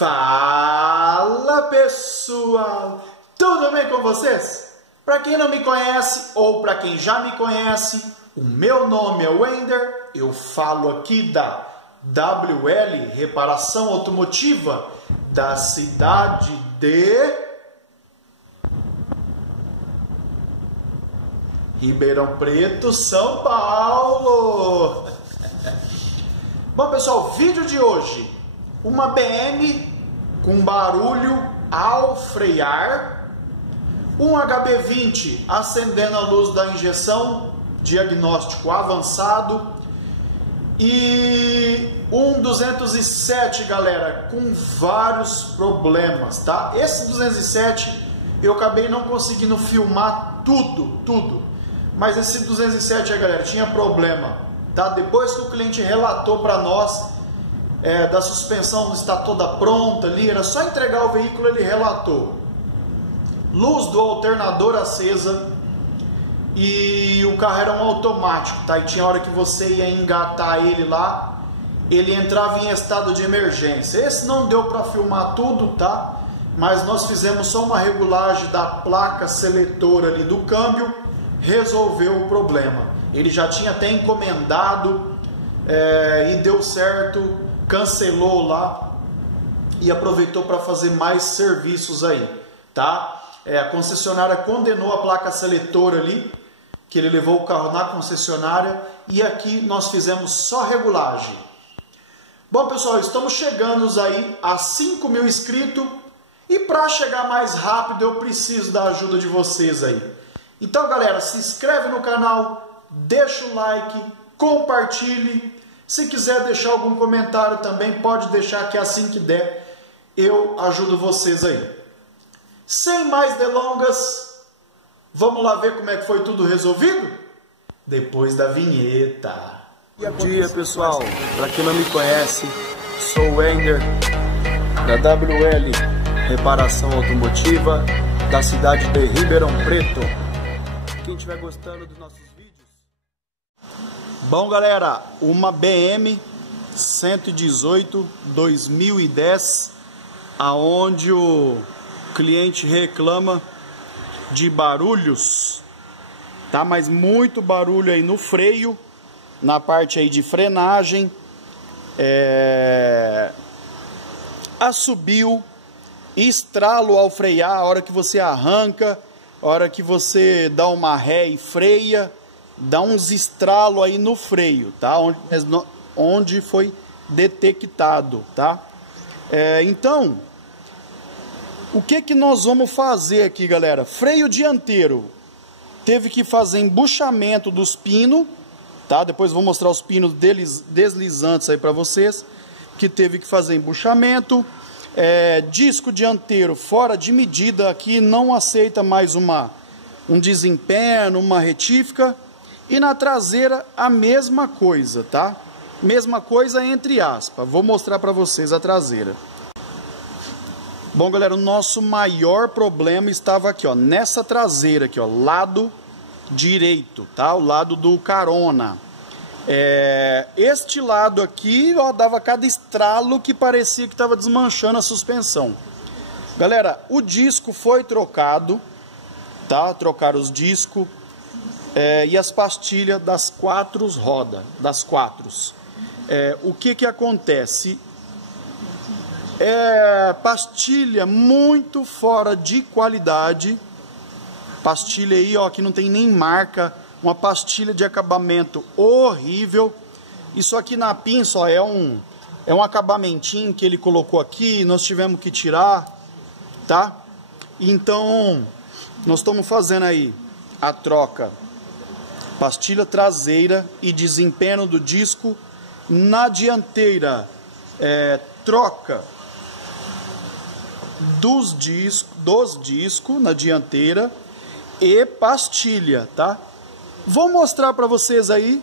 Fala pessoal, tudo bem com vocês? Para quem não me conhece ou para quem já me conhece, o meu nome é Wender, eu falo aqui da WL Reparação Automotiva da cidade de Ribeirão Preto, São Paulo. Bom pessoal, vídeo de hoje, uma BM com barulho ao frear, um HB20 acendendo a luz da injeção, diagnóstico avançado, e um 207, galera, com vários problemas, tá? Esse 207 eu acabei não conseguindo filmar tudo, mas esse 207 aí, galera, tinha problema, tá? Depois que o cliente relatou para nós da suspensão está toda pronta ali, era só entregar o veículo, ele relatou luz do alternador acesa e o carro era um automático, tá? E tinha hora que você ia engatar ele lá, ele entrava em estado de emergência. Esse não deu para filmar tudo, tá? Mas nós fizemos só uma regulagem da placa seletora ali do câmbio, resolveu o problema. Ele já tinha até encomendado e deu certo, cancelou lá e aproveitou para fazer mais serviços aí, tá? A concessionária condenou a placa seletora ali, que ele levou o carro na concessionária, e aqui nós fizemos só regulagem. Bom pessoal, estamos chegando aí a 5.000 inscritos, e para chegar mais rápido eu preciso da ajuda de vocês aí. Então galera, se inscreve no canal, deixa o like, compartilhe. Se quiser deixar algum comentário também, pode deixar, que assim que der, eu ajudo vocês aí. Sem mais delongas, vamos lá ver como é que foi tudo resolvido? Depois da vinheta. Bom dia pessoal, para quem não me conhece, sou o Wender, da WL Reparação Automotiva, da cidade de Ribeirão Preto. Quem estiver gostando dos nossos vídeos... Bom galera, uma BM 118 2010, aonde o cliente reclama de barulhos, tá? Mas muito barulho aí no freio, na parte aí de frenagem, assobio, estralo ao frear, a hora que você arranca, a hora que você dá uma ré e freia, dá uns estralos aí no freio, tá? Onde foi detectado, tá? Então, o que nós vamos fazer aqui, galera? Freio dianteiro, teve que fazer embuchamento dos pinos, tá? Depois vou mostrar os pinos deslizantes aí para vocês, que teve que fazer embuchamento. Disco dianteiro fora de medida, aqui não aceita mais um desempenho, uma retífica. E na traseira a mesma coisa, tá? Mesma coisa entre aspas. Vou mostrar para vocês a traseira. Bom, galera, o nosso maior problema estava aqui, ó, nessa traseira aqui, ó, lado direito, tá? O lado do carona. Este lado aqui, ó, dava cada estralo que parecia que estava desmanchando a suspensão. Galera, o disco foi trocado, tá? Trocaram os discos. E as pastilhas das quatro rodas, o que acontece? Pastilha muito fora de qualidade, pastilha aí, ó, que não tem nem marca, uma pastilha de acabamento horrível. Isso aqui na pinça, ó, é um acabamentinho que ele colocou aqui, nós tivemos que tirar, tá? Então, nós estamos fazendo aí a troca pastilha traseira e desempenho do disco. Na dianteira, troca dos discos na dianteira e pastilha, tá? Vou mostrar para vocês aí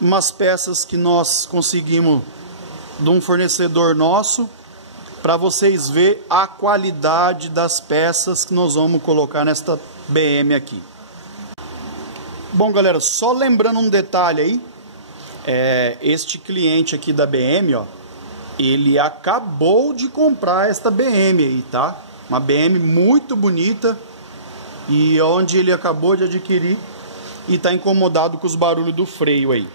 umas peças que nós conseguimos de um fornecedor nosso, para vocês verem a qualidade das peças que nós vamos colocar nesta BM aqui. Bom, galera, só lembrando um detalhe aí, este cliente aqui da BM, ó, ele acabou de comprar esta BM aí, tá? Uma BM muito bonita, e onde ele acabou de adquirir e tá incomodado com os barulhos do freio aí.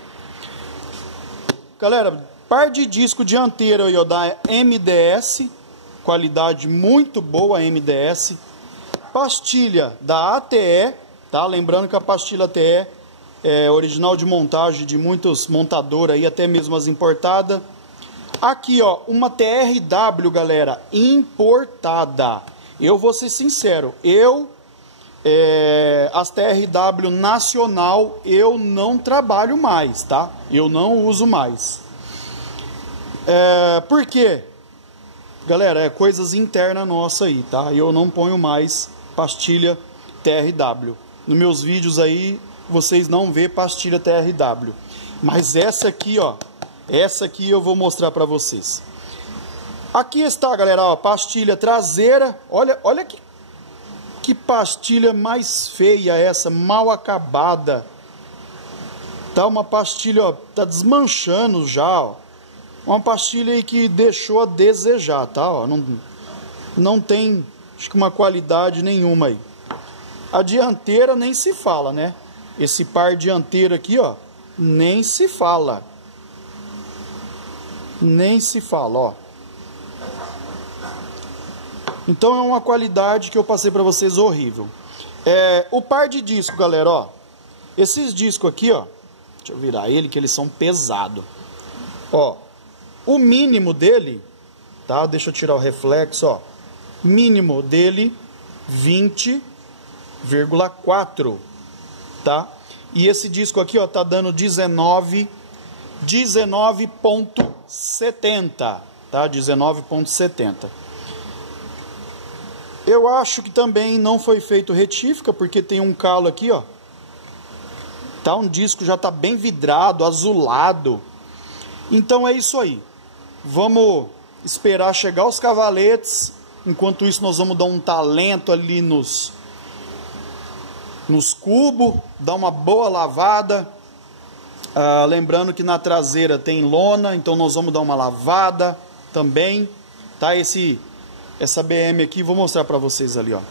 Galera, par de disco dianteiro aí, ó, da MDS, qualidade muito boa MDS. Pastilha da ATE, tá? Lembrando que a pastilha ATE é original de montagem de muitas montadoras aí, até mesmo as importadas. Aqui, ó, uma TRW, galera, importada. Eu vou ser sincero, as TRW nacional eu não trabalho mais, tá? Eu não uso mais. Por quê? Galera, é coisas internas nossa aí, tá? Eu não ponho mais pastilha TRW. Nos meus vídeos aí, vocês não vê pastilha TRW. Mas essa aqui, ó, essa aqui eu vou mostrar pra vocês. Aqui está, galera, ó, pastilha traseira. Olha que pastilha mais feia essa, mal acabada. Tá uma pastilha, ó, tá desmanchando já, ó. Uma pastilha aí que deixou a desejar, tá? Ó, não tem, acho que uma qualidade nenhuma aí. A dianteira nem se fala, né? Esse par dianteiro aqui, ó, nem se fala. Nem se fala, ó. Então é uma qualidade que eu passei pra vocês horrível. O par de disco, galera, ó. Esses discos aqui, ó. Deixa eu virar ele, que eles são pesados. Ó. O mínimo dele, tá? Deixa eu tirar o reflexo, ó. Mínimo dele, 20,4, tá? E esse disco aqui, ó, tá dando 19,70, tá? 19,70. Eu acho que também não foi feito retífica, porque tem um calo aqui, ó. Tá, um disco já tá bem vidrado, azulado. Então é isso aí. Vamos esperar chegar os cavaletes. Enquanto isso, nós vamos dar um talento ali nos cubos, dar uma boa lavada. Lembrando que na traseira tem lona, então nós vamos dar uma lavada também, tá? Essa BM aqui, vou mostrar pra vocês ali, ó.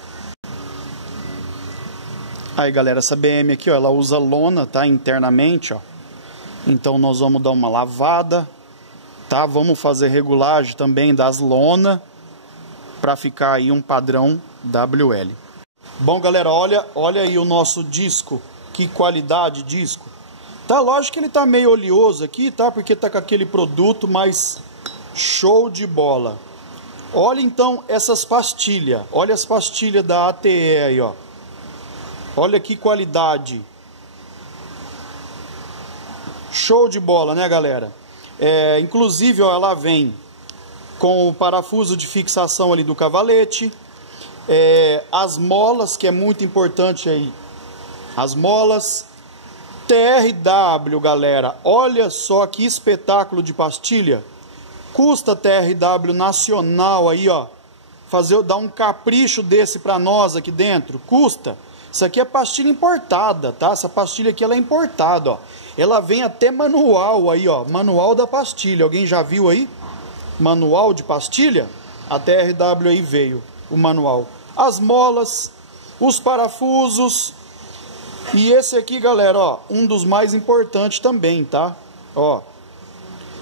Aí, galera, essa BM aqui, ó, ela usa lona, tá? Internamente, ó. Então nós vamos dar uma lavada, tá? Vamos fazer regulagem também das lonas para ficar aí um padrão WL. Bom, galera, olha aí o nosso disco, que qualidade de disco. Tá, lógico que ele tá meio oleoso aqui, tá? Porque tá com aquele produto, mas show de bola. Olha então essas pastilhas, olha as pastilhas da ATE aí, ó. Olha que qualidade. Show de bola, né, galera? Inclusive, ó, ela vem com o parafuso de fixação ali do cavalete. As molas, que é muito importante aí. As molas. TRW, galera. Olha só que espetáculo de pastilha. Custa TRW nacional aí, ó. Dar um capricho desse pra nós aqui dentro. Custa. Isso aqui é pastilha importada, tá? Essa pastilha aqui, ela é importada, ó. Ela vem até manual aí, ó. Manual da pastilha. Alguém já viu aí? Manual de pastilha? A TRW aí veio, o manual. As molas, os parafusos. E esse aqui, galera, ó, um dos mais importantes também, tá? Ó.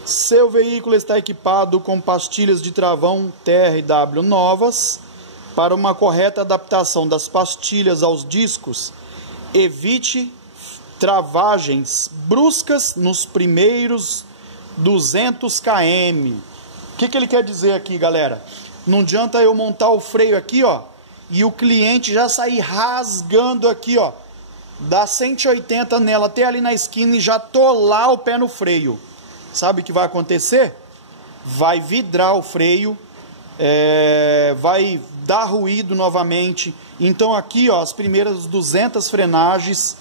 Seu veículo está equipado com pastilhas de travão TRW novas. Para uma correta adaptação das pastilhas aos discos, evite travagens bruscas nos primeiros 200 km. O que ele quer dizer aqui, galera? Não adianta eu montar o freio aqui, ó, e o cliente já sair rasgando aqui, ó, dá 180 nela até ali na esquina e já tolar o pé no freio. Sabe o que vai acontecer? Vai vidrar o freio, vai dar ruído novamente. Então aqui, ó, as primeiras 200 frenagens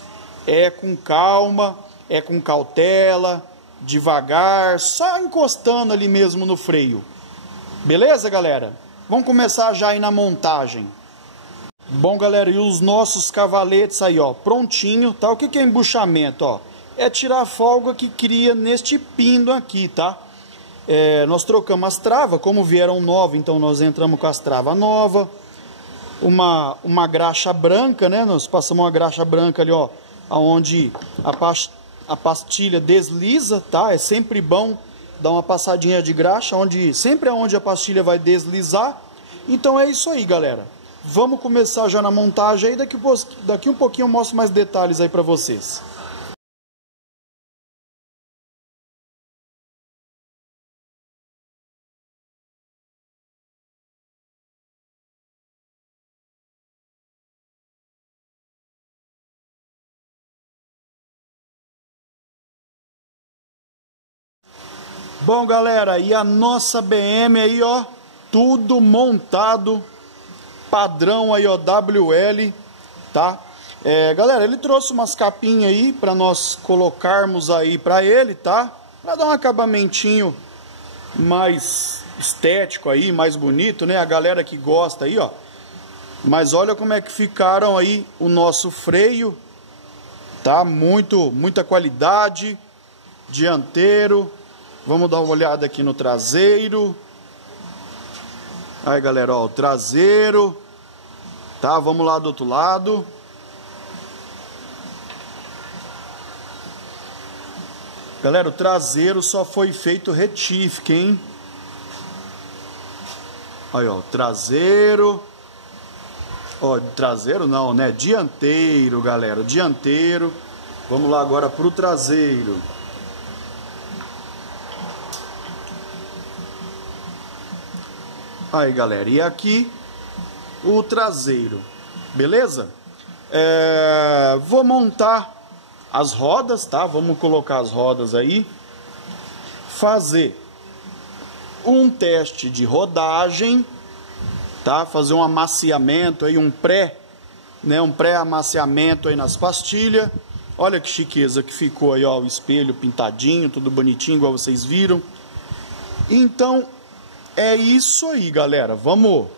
é com calma, é com cautela, devagar, só encostando ali mesmo no freio. Beleza, galera? Vamos começar já aí na montagem. Bom, galera, e os nossos cavaletes aí, ó, prontinho, tá? O que é embuchamento, ó? É tirar a folga que cria neste pino aqui, tá? nós trocamos as travas, como vieram novas, então nós entramos com as travas novas. Uma graxa branca, né? Nós passamos uma graxa branca ali, ó, onde a pastilha desliza, tá? É sempre bom dar uma passadinha de graxa, sempre onde a pastilha vai deslizar. Então é isso aí, galera. Vamos começar já na montagem aí, daqui um pouquinho eu mostro mais detalhes aí para vocês. Bom, galera, e a nossa BM aí, ó, tudo montado, padrão aí, ó, WL, tá? Galera, ele trouxe umas capinhas aí para nós colocarmos aí para ele, tá? Para dar um acabamentinho mais estético aí, mais bonito, né? A galera que gosta aí, ó. Mas olha como é que ficaram aí o nosso freio, tá? Muita qualidade, dianteiro. Vamos dar uma olhada aqui no traseiro. Aí, galera, ó, o traseiro. Tá, vamos lá do outro lado. Galera, o traseiro só foi feito retífica, hein? Aí, ó, traseiro. Ó, traseiro não, né? Dianteiro, galera, dianteiro. Vamos lá agora pro traseiro. Aí, galera, e aqui o traseiro, beleza? Vou montar as rodas, tá? Vamos colocar as rodas aí. Fazer um teste de rodagem, tá? Fazer um amaciamento aí, um pré-amaciamento aí nas pastilhas. Olha que chiqueza que ficou aí, ó, o espelho pintadinho, tudo bonitinho, igual vocês viram. Então, é isso aí, galera. Vamos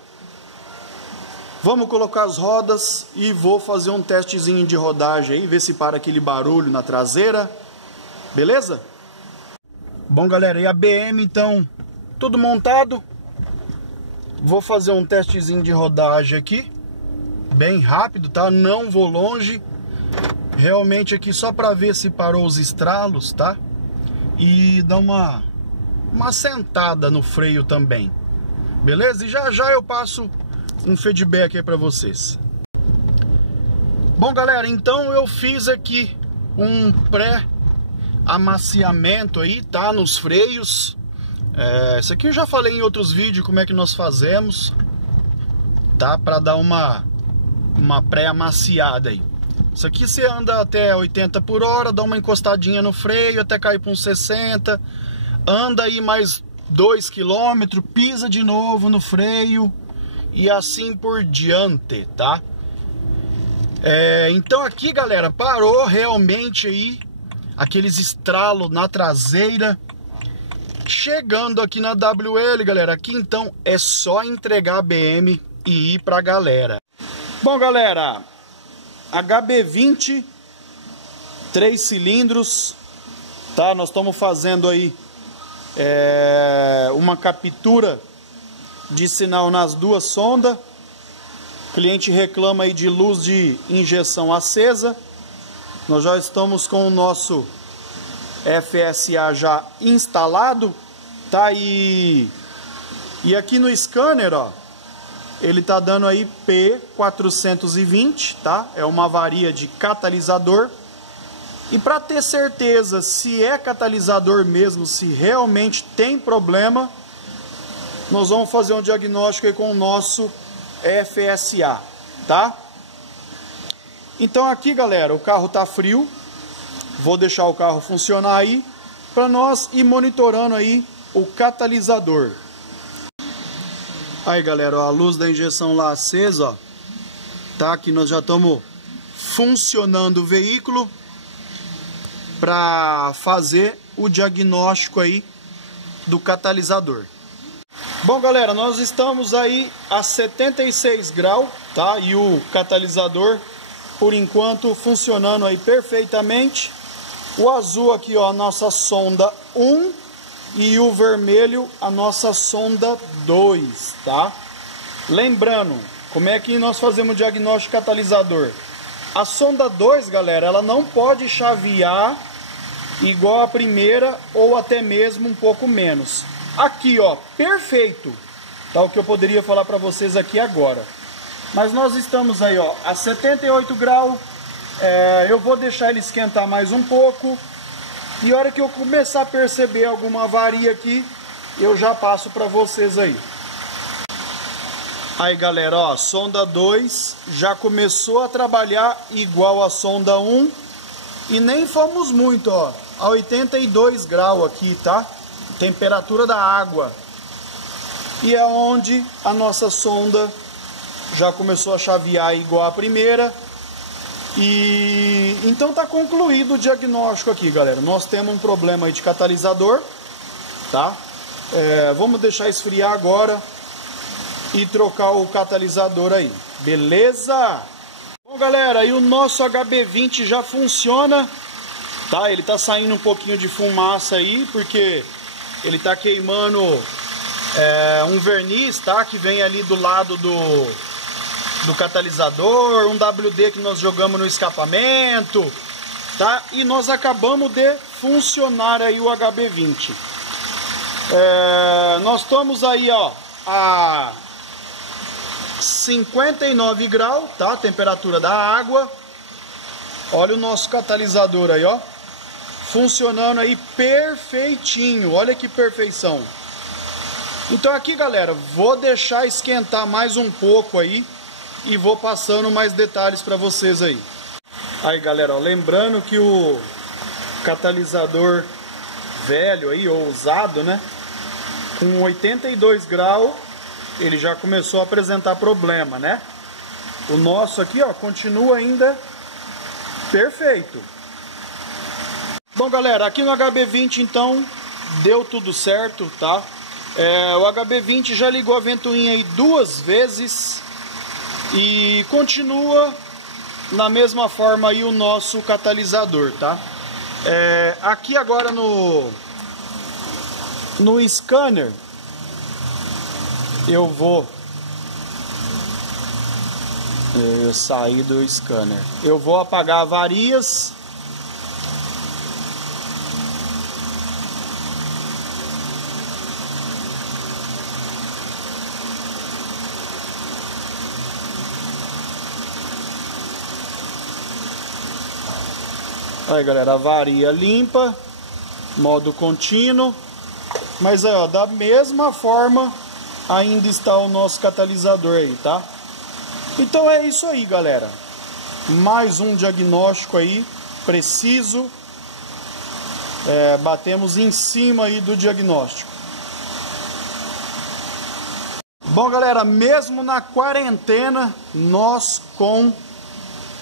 colocar as rodas e vou fazer um testezinho de rodagem aí, ver se para aquele barulho na traseira. Beleza? Bom, galera, e a BM então, tudo montado. Vou fazer um testezinho de rodagem aqui, bem rápido, tá? Não vou longe. Realmente aqui só para ver se parou os estralos, tá? E dar uma sentada no freio também, beleza? E já eu passo um feedback aí para vocês. Bom, galera, então eu fiz aqui um pré-amaciamento aí, tá? Nos freios. Isso aqui eu já falei em outros vídeos como é que nós fazemos, tá? Para dar uma pré-amaciada aí. Isso aqui você anda até 80 por hora, dá uma encostadinha no freio até cair para uns 60. Anda aí mais 2 km, pisa de novo no freio e assim por diante, tá? Então aqui, galera, parou realmente aí aqueles estralos na traseira. Chegando aqui na WL, galera, aqui então é só entregar a BM e ir pra galera. Bom, galera, HB20, 3 cilindros, tá? Nós estamos fazendo aí uma captura de sinal nas duas sondas. O cliente reclama aí de luz de injeção acesa. Nós já estamos com o nosso FSA já instalado, tá? E aqui no scanner, ó, ele tá dando aí P420, tá? É uma avaria de catalisador. E para ter certeza se é catalisador mesmo, se realmente tem problema, nós vamos fazer um diagnóstico aí com o nosso FSA, tá? Então aqui, galera, o carro tá frio. Vou deixar o carro funcionar aí para nós ir monitorando aí o catalisador. Aí, galera, ó, a luz da injeção lá acesa, ó, tá? Aqui nós já estamos funcionando o veículo para fazer o diagnóstico aí do catalisador. Bom, galera, nós estamos aí a 76 graus, tá? E o catalisador, por enquanto, funcionando aí perfeitamente. O azul aqui, ó, a nossa sonda 1, e o vermelho a nossa sonda 2, tá? Lembrando, como é que nós fazemos o diagnóstico catalisador? A sonda 2, galera, ela não pode chavear igual a primeira ou até mesmo um pouco menos. Aqui, ó, perfeito, tá? O que eu poderia falar para vocês aqui agora. Mas nós estamos aí, ó, a 78 graus. Eu vou deixar ele esquentar mais um pouco. E a hora que eu começar a perceber alguma avaria aqui, eu já passo para vocês aí. Aí, galera, ó, a sonda 2 já começou a trabalhar igual a sonda 1. E nem fomos muito, ó, a 82 graus aqui, tá? Temperatura da água. E é onde a nossa sonda já começou a chavear igual a primeira. E então tá concluído o diagnóstico aqui, galera. Nós temos um problema aí de catalisador, tá? Vamos deixar esfriar agora e trocar o catalisador aí, beleza? Bom, galera, aí o nosso HB20 já funciona, tá? Ele tá saindo um pouquinho de fumaça aí, porque ele tá queimando um verniz, tá? Que vem ali do lado do catalisador, um WD que nós jogamos no escapamento, tá? E nós acabamos de funcionar aí o HB20. Nós estamos aí, ó, a 59 graus, tá? Temperatura da água. Olha o nosso catalisador aí, ó, funcionando aí perfeitinho. Olha que perfeição. Então aqui, galera, vou deixar esquentar mais um pouco aí e vou passando mais detalhes para vocês aí. Aí, galera, ó, lembrando que o catalisador velho aí, ou usado, né, com 82 graus, ele já começou a apresentar problema, né? O nosso aqui, ó, continua ainda perfeito. Bom, galera, aqui no HB20 então deu tudo certo, tá? O HB20 já ligou a ventoinha aí 2 vezes e continua na mesma forma aí o nosso catalisador, tá? Aqui agora no scanner eu vou sair do scanner. Eu vou apagar avarias. Aí, galera, avaria limpa, modo contínuo. Mas aí, ó, da mesma forma ainda está o nosso catalisador aí, tá? Então é isso aí, galera. Mais um diagnóstico aí preciso. Batemos em cima aí do diagnóstico. Bom, galera, mesmo na quarentena, nós com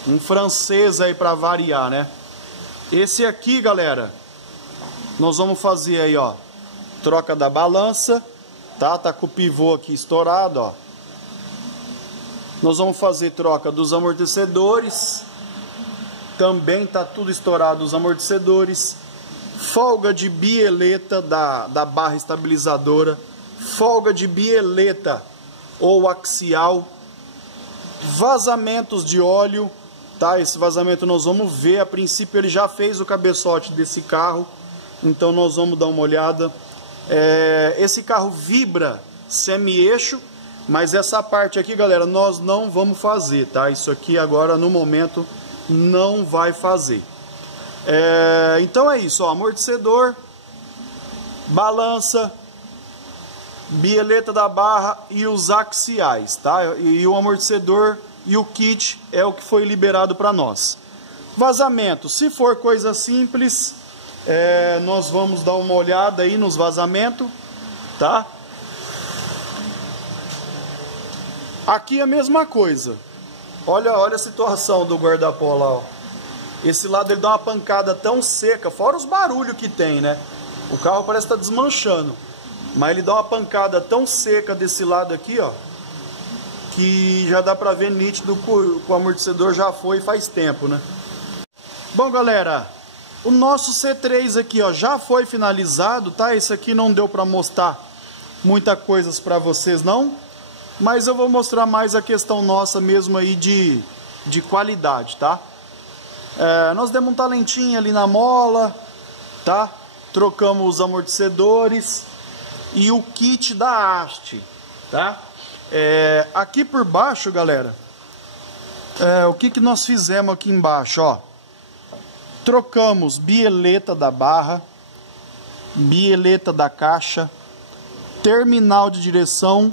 um francês aí para variar, né? Esse aqui, galera, nós vamos fazer aí, ó, troca da balança, tá? Tá com o pivô aqui estourado, ó. Nós vamos fazer troca dos amortecedores. Também tá tudo estourado os amortecedores. Folga de bieleta da barra estabilizadora. Folga de bieleta ou axial. Vazamentos de óleo, tá? Esse vazamento nós vamos ver. A princípio ele já fez o cabeçote desse carro, então nós vamos dar uma olhada. Esse carro vibra semi-eixo, mas essa parte aqui, galera, nós não vamos fazer, tá? Isso aqui agora no momento não vai fazer. Então é isso, ó, amortecedor, balança, bieleta da barra e os axiais, tá? E o amortecedor e o kit é o que foi liberado para nós. Vazamento, se for coisa simples, nós vamos dar uma olhada aí nos vazamentos, tá? Aqui a mesma coisa. Olha a situação do guarda-pó lá, ó. Esse lado ele dá uma pancada tão seca, fora os barulhos que tem, né? O carro parece estar desmanchando, mas ele dá uma pancada tão seca desse lado aqui, ó, que já dá pra ver nítido que o amortecedor já foi faz tempo, né? Bom, galera, O nosso C3 aqui, ó, já foi finalizado, tá? Esse aqui não deu para mostrar muita coisa para vocês não, mas eu vou mostrar mais a questão nossa mesmo aí de qualidade, tá? Nós demos um talentinho ali na mola, tá? Trocamos os amortecedores e o kit da haste, tá? Aqui por baixo, galera, o que nós fizemos aqui embaixo, ó? Trocamos bieleta da barra, bieleta da caixa, terminal de direção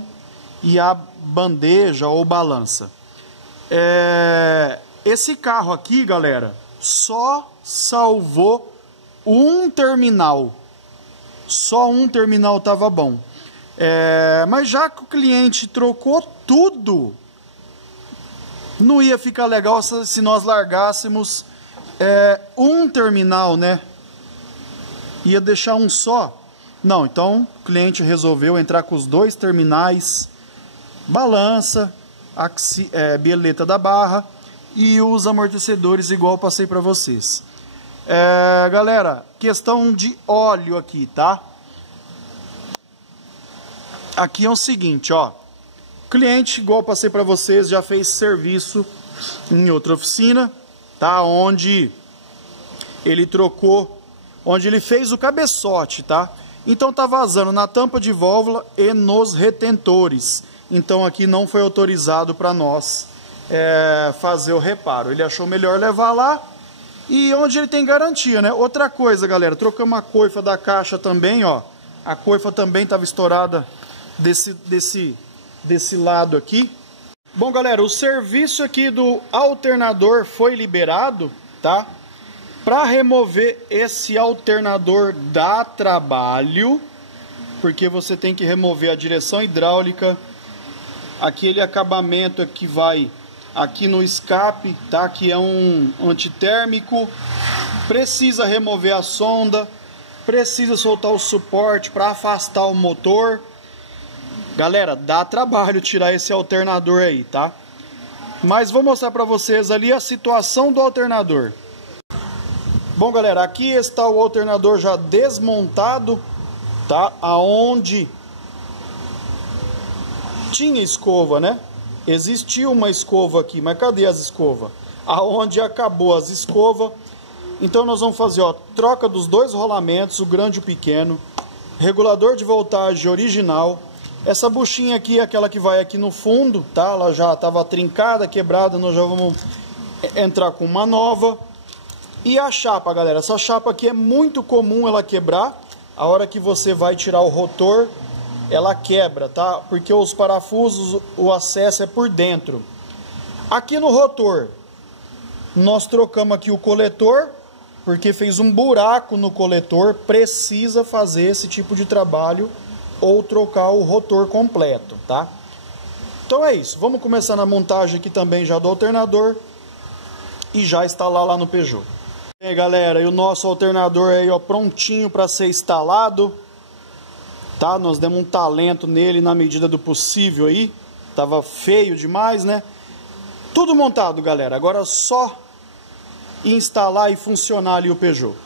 e a bandeja ou balança. Esse carro aqui, galera, só salvou um terminal. Só um terminal tava bom. Mas já que o cliente trocou tudo, não ia ficar legal se nós largássemos um terminal, né? Ia deixar um só. Não, então o cliente resolveu entrar com os dois terminais, balança, bieleta da barra e os amortecedores, igual eu passei para vocês. Galera, questão de óleo aqui, tá? Aqui é o seguinte, ó. O cliente, igual eu passei para vocês, já fez serviço em outra oficina, tá? Onde ele trocou, onde ele fez o cabeçote, tá? Então tá vazando na tampa de válvula e nos retentores. Então aqui não foi autorizado para nós fazer o reparo. Ele achou melhor levar lá e onde ele tem garantia, né? Outra coisa, galera, trocamos a coifa da caixa também, ó. A coifa também estava estourada desse lado aqui. Bom, galera, o serviço aqui do alternador foi liberado, tá? Para remover esse alternador dá trabalho, porque você tem que remover a direção hidráulica, aquele acabamento que vai aqui no escape, tá? Que é um antitérmico, precisa remover a sonda, precisa soltar o suporte para afastar o motor. Galera, dá trabalho tirar esse alternador aí, tá? Mas vou mostrar para vocês ali a situação do alternador. Bom, galera, aqui está o alternador já desmontado, tá? Aonde tinha escova, né? Existia uma escova aqui, mas cadê as escovas? Aonde acabou as escovas. Então nós vamos fazer, ó, troca dos dois rolamentos, o grande e o pequeno, regulador de voltagem original. Essa buchinha aqui é aquela que vai aqui no fundo, tá? Ela já estava trincada, quebrada, nós já vamos entrar com uma nova. E a chapa, galera, essa chapa aqui é muito comum ela quebrar. A hora que você vai tirar o rotor, ela quebra, tá? Porque os parafusos, o acesso é por dentro. Aqui no rotor, nós trocamos aqui o coletor, porque fez um buraco no coletor, precisa fazer esse tipo de trabalho ou trocar o rotor completo, tá? Então é isso, vamos começar na montagem aqui também já do alternador e já instalar lá no Peugeot. E aí, galera, e o nosso alternador aí, ó, prontinho para ser instalado, tá? Nós demos um talento nele na medida do possível aí, tava feio demais, né? Tudo montado, galera, agora só instalar e funcionar ali o Peugeot.